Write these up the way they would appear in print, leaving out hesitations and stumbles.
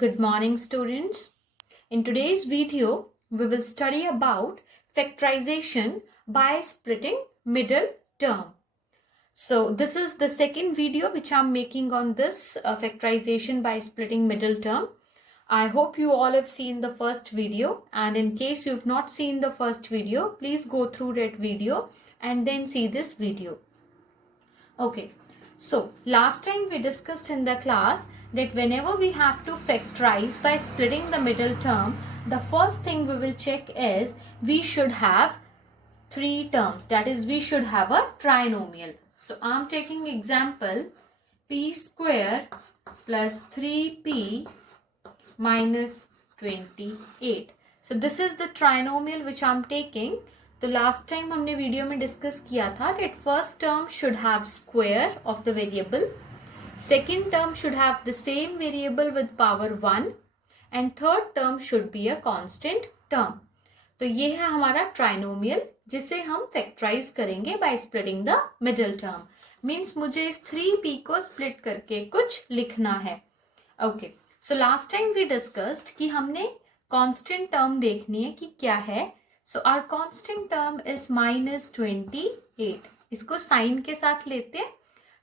Good morning, students. In today's video, we will study about factorization by splitting middle term. So this is the second video which I'm making on this factorization by splitting middle term. I hope you all have seen the first video, and in case you've not seen the first video, please go through that video and then see this video. Okay, so last time we discussed in the class that whenever we have to factorize by splitting the middle term, the first thing we will check is we should have three terms. That is, we should have a trinomial. So I'm taking example p square plus 3p minus 28. So this is the trinomial which I'm taking. तो last time हमने video में discuss किया था that first term should have square of the variable, second term should have the same variable with power 1 and third term should be a constant term. तो ये है हमारा trinomial जिसे हम फैक्टराइज करेंगे by splitting the middle term. Means मुझे इस 3p को स्प्लिट करके कुछ लिखना है. Okay, so last time we discussed कि हमने कांस्टेंट टर्म देखनी है कि क्या है. So our constant term is -28. इसको साइन के साथ लेते हैं.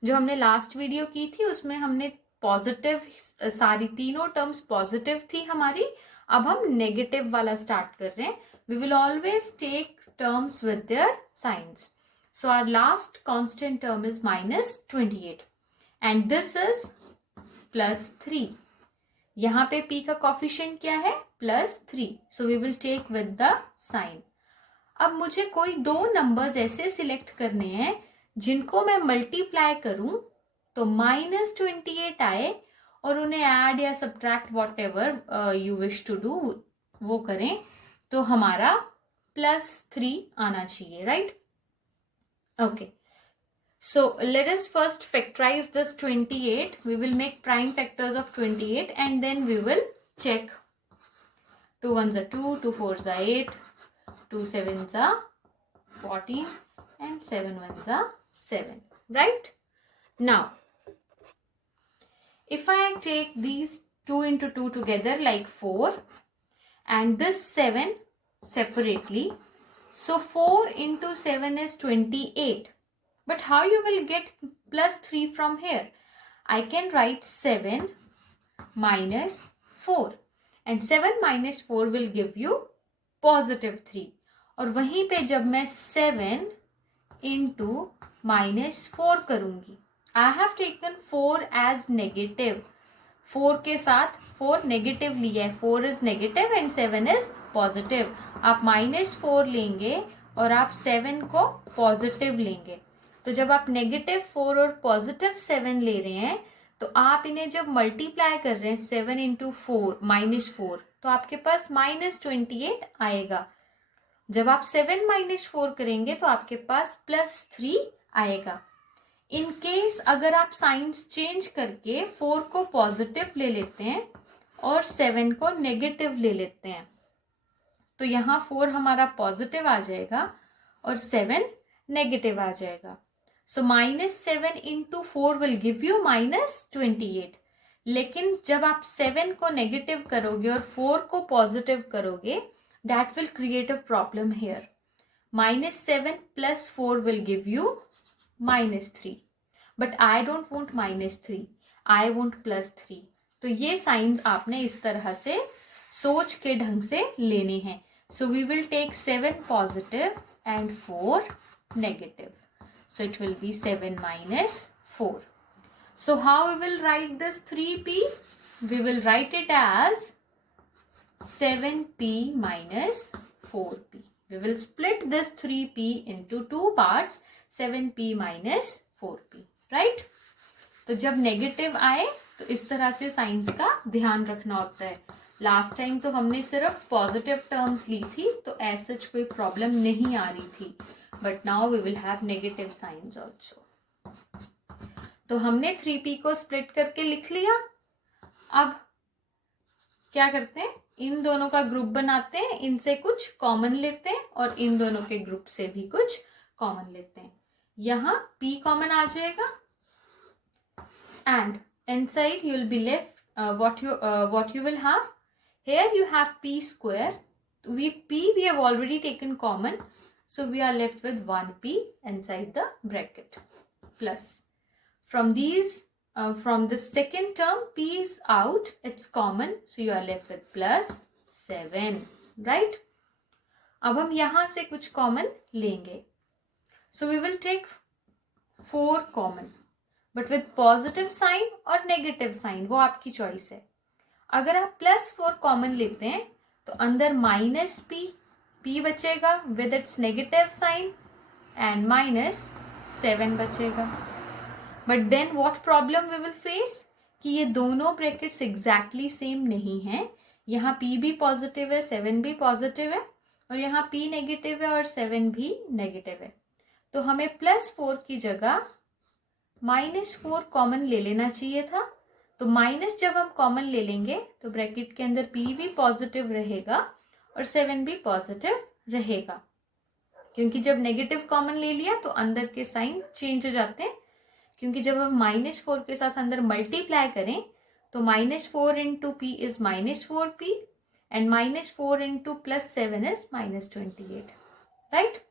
जो हमने लास्ट वीडियो की थी उसमें हमने पॉजिटिव, सारी तीनों टर्म्स पॉजिटिव थी हमारी. अब हम नेगेटिव वाला स्टार्ट कर रहे हैं. We will always take terms with their signs. So our last constant term is -28 and this is +3. यहाँ पे p का कोफिशिएंट क्या है? +3. So we will take with the sign. अब मुझे कोई दो नंबर्स ऐसे सिलेक्ट करने हैं जिनको मैं मल्टीप्लाई करूं तो -28 आए और उन्हें ऐड या subtract whatever you wish to do वो करें तो हमारा +3 आना चाहिए, right? Okay, so let us first factorize this 28. We will make prime factors of 28 and then we will check. 2 1s are 2, 2 4s are 8, 2 7s are 14 and 7 1s are 7, right? Now, if I take these 2 into 2 together like 4 and this 7 separately, so 4 into 7 is 28. But how you will get +3 from here? I can write 7 minus 4 and 7 minus 4 will give you +3. और वहीं पे जब मैं 7 into -4 करूंगी, I have taken 4 as negative. 4 के साथ 4 negative लिया है. 4 is negative and 7 is positive. आप -4 लेंगे और आप 7 को पॉजिटिव लेंगे. तो जब आप -4 और +7 ले रहे हैं तो आप इन्हें जब मल्टीप्लाई कर रहे हैं 7 into 4 -4 तो आपके पास -28 आएगा. जब आप 7 -4 करेंगे तो आपके पास +3 आएगा. इन केस अगर आप साइंस चेंज करके 4 को पॉजिटिव ले लेते हैं और 7 को नेगेटिव ले लेते हैं तो यहाँ 4 हमारा पॉजिटिव आ जाएगा और 7 नेगेटिव आ जाएगा. सो -7 into 4 will give you -28. लेकिन जब आप 7 को नेगेटिव करोगे और 4 को पॉजिटिव करोगे, that will create a problem here. -7 plus 4 will give you -3. But I don't want -3. I want +3. तो ये साइंस आपने इस तरह से सोच के ढंग से लेने हैं. So we will take 7 positive and 4 negative. So it will be 7 minus 4. So how we will write this 3p? We will write it as 7p minus 4p. We will split this 3p into two parts, 7p minus 4p, right? तो जब negative आए तो इस तरह से science का ध्यान रखना होता है. लास्ट टाइम तो हमने सिर्फ पॉजिटिव टर्म्स ली थी तो ऐसा कोई प्रॉब्लम नहीं आ रही थी. But now we will have negative signs also. तो हमने 3p को स्प्लिट करके लिख लिया. अब क्या करते हैं? इन दोनों का ग्रुप बनाते हैं, इनसे कुछ कॉमन लेते हैं और इन दोनों के ग्रुप से भी कुछ कॉमन लेते हैं. यहाँ p कॉमन आ जाएगा and inside you will be left what you will have? Here you have p square. We have already taken common, so we are left with 1p inside the bracket plus. From the second term, p is out, it's common, so you are left with plus 7, right? अब हम यहाँ से कुछ common लेंगे. So we will take 4 कॉमन, but with positive sign और negative sign, वो आपकी चॉइस है. अगर आप +4 कॉमन लेते हैं तो अंदर -p बचेगा with its negative sign and -7 बचेगा. But then what problem we will face कि ये दोनों ब्रैकेट्स एग्जैक्टली सेम नहीं हैं. यहाँ p भी पॉजिटिव है, 7 भी पॉजिटिव है, और यहाँ p नेगेटिव है और 7 भी नेगेटिव है. तो हमें +4 की जगह -4 कॉमन ले लेना चाहिए था. तो माइनस जब हम कॉमन ले लेंगे तो ब्रैकेट के अंदर p भी पॉजिटिव रहेगा और 7 भी पॉजिटिव रहेगा, क्योंकि जब नेगेटिव कॉमन ले लिया तो अंदर के साइन चेंज हो जाते हैं. क्योंकि जब हम -4 के साथ अंदर मल्टीप्लाई करें तो -4 into p is -4p and -4 into +7 is -28, right.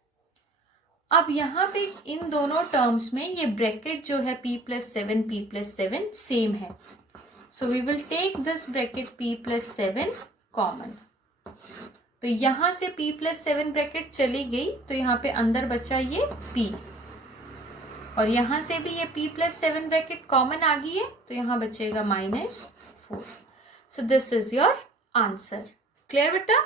अब यहाँ पे इन दोनों टर्म्स में ये ब्रैकेट जो है p+7 सेम है. So we will take this bracket p+7 common. तो यहाँ से p+7 ब्रैकेट चली गई तो यहाँ पे अंदर बचा ये p, और यहाँ से भी ये p+7 ब्रैकेट कॉमन आ गई है तो यहाँ बचेगा -4. So this is your answer. Clear बेटा?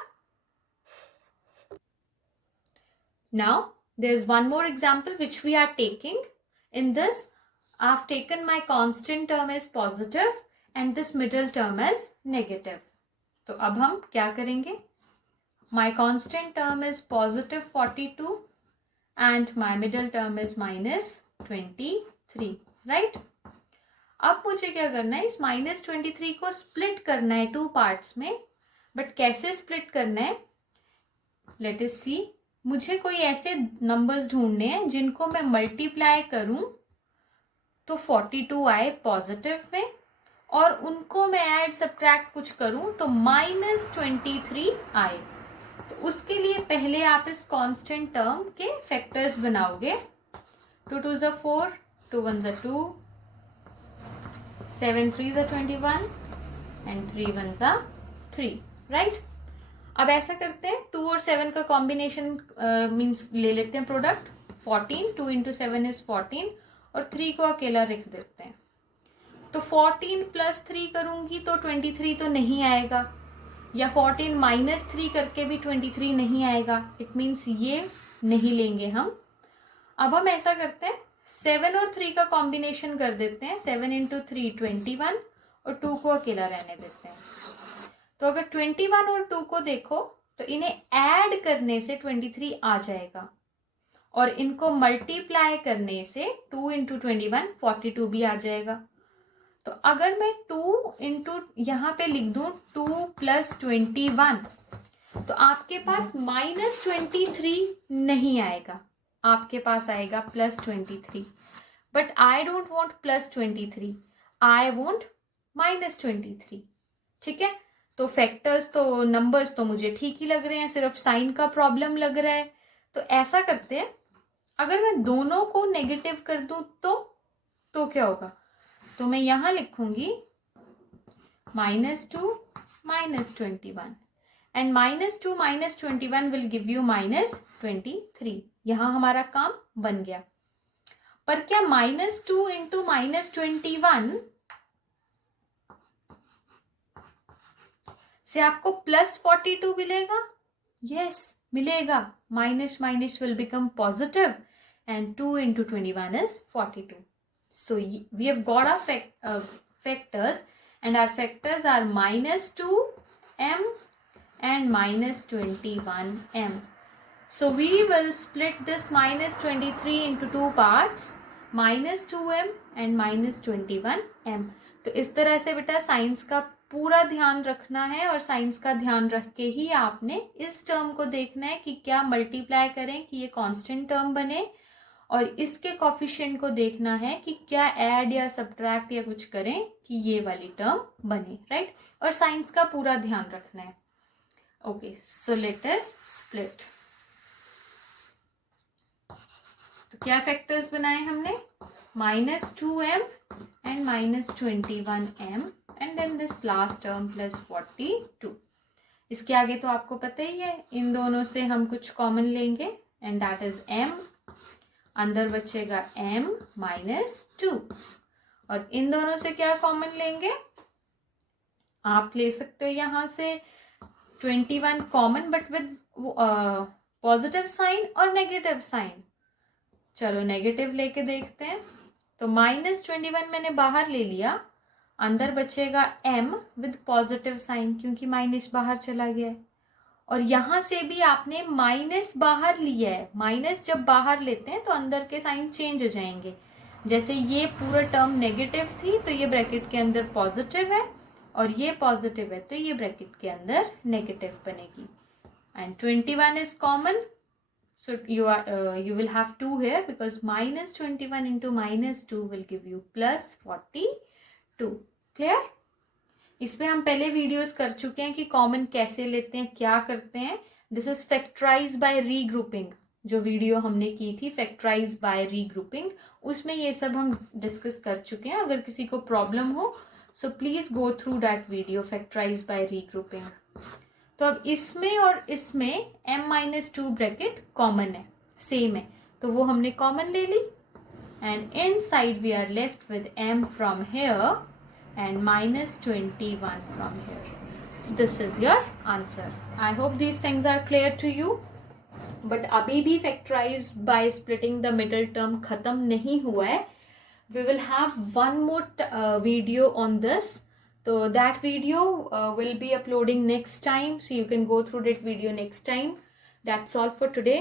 Now there is one more example which we are taking. In this, I have taken my constant term as positive and this middle term as negative. तो अब हम क्या करेंगे? My constant term is positive 42 and my middle term is -23, right? अब मुझे क्या करना है, इस -23 को स्प्लिट करना है 2 पार्ट्स में. बट कैसे स्प्लिट करना है? लेट अस सी. मुझे कोई ऐसे नंबर्स ढूंढने हैं जिनको मैं मल्टीप्लाई करूं तो 42 आए पॉजिटिव में, और उनको मैं ऐड सब्ट्रैक्ट कुछ करूं तो -23 आए. तो उसके लिए पहले आप इस कांस्टेंट टर्म के फैक्टर्स बनाओगे. 2 2 ज़ा 4, 2 1 ज़ा 2, 7 3 ज़ा 21 एंड 3 1 ज़ा 3, राइट. अब ऐसा करते हैं, 2 और 7 का कॉम्बिनेशन मीन्स ले लेते हैं प्रोडक्ट. 14, 2 इंटू 7 इज 14 और 3 को अकेला रख देते हैं. तो 14 + 3 करूंगी तो 23 तो नहीं आएगा, या 14 - 3 करके भी 23 नहीं आएगा. इट मीन्स ये नहीं लेंगे हम. अब हम ऐसा करते हैं, 7 और 3 का कॉम्बिनेशन कर देते हैं. 7 इंटू 3 21 और 2 को अकेला रहने देते हैं. तो अगर 21 और 2 को देखो तो इन्हें ऐड करने से 23 आ जाएगा, और इनको मल्टीप्लाई करने से 2 इंटू 21 42 भी आ जाएगा. तो अगर मैं 2 इंटू यहाँ पे लिख दूं 2 + 21, तो आपके पास -23 नहीं आएगा, आपके पास आएगा +23. But I don't want +23, I want -23. ठीक है. तो फैक्टर्स तो नंबर्स तो मुझे ठीक ही लग रहे हैं, सिर्फ साइन का प्रॉब्लम लग रहा है. तो ऐसा करते हैं, अगर मैं दोनों को नेगेटिव कर दूं तो क्या होगा? तो मैं यहां लिखूंगी -2 -21 एंड -2 -21 विल गिव यू -23. यहां हमारा काम बन गया. पर क्या -2 इंटू -21 से आपको +42 मिलेगा? यस, मिलेगा. Minus will become positive and 2 into 21 is 42. So we have got our factors and our factors are -2m and -21m. So we will split this -23 into 2 parts, -2m and -21m. तो इस तरह से बेटा science का पूरा ध्यान रखना है, और साइंस का ध्यान रख के ही आपने इस टर्म को देखना है कि क्या मल्टीप्लाई करें कि ये कांस्टेंट टर्म बने, और इसके कोफिशिएंट को देखना है कि क्या ऐड या सब्ट्रैक्ट या कुछ करें कि ये वाली टर्म बने, राइट। और साइंस का पूरा ध्यान रखना है। Okay, so let us split. तो क्या फैक्टर्स बनाए हमने, -2m and -21m and then this last term plus 42। इसके आगे तो आपको पता ही है, इन दोनों से हम कुछ कॉमन लेंगे एंड दैट इज m, अंदर बचेगा m -2। और इन दोनों से क्या कॉमन लेंगे, आप ले सकते हो यहां से 21 common but with positive sign और नेगेटिव साइन। चलो नेगेटिव लेके देखते हैं। तो -21 मैंने बाहर ले लिया, अंदर बचेगा m विद पॉजिटिव साइन क्योंकि माइनस बाहर चला गया है। और यहां से भी आपने माइनस बाहर लिया है, माइनस जब बाहर लेते हैं तो अंदर के साइन चेंज हो जाएंगे। जैसे ये पूरा टर्म नेगेटिव थी तो ये ब्रैकेट के अंदर पॉजिटिव है, और ये पॉजिटिव है तो ये ब्रैकेट के अंदर नेगेटिव बनेगी। And 21 is common, so you will have 2 here because -21 into -2 will give you +42। Clear? इस पे हम पहले वीडियोस कर चुके हैं कि कॉमन कैसे लेते हैं, क्या करते हैं। This is factorise by regrouping, जो वीडियो हमने की थी फैक्टराइज बाय रीग्रुपिंग, उसमें ये सब हम डिस्कस कर चुके हैं। अगर किसी को प्रॉब्लम हो so please go through that video, factorise by regrouping. तो अब इसमें और इसमें m-2 ब्रैकेट कॉमन है, सेम है, तो वो हमने कॉमन ले ली। And inside we are left with m from here and -21 from here. So this is your answer. I hope these things are clear to you. But अभी भी factorize by splitting the middle term खत्म नहीं हुआ है. We will have one more video on this. So that video will be uploading next time. So you can go through that video next time. That's all for today.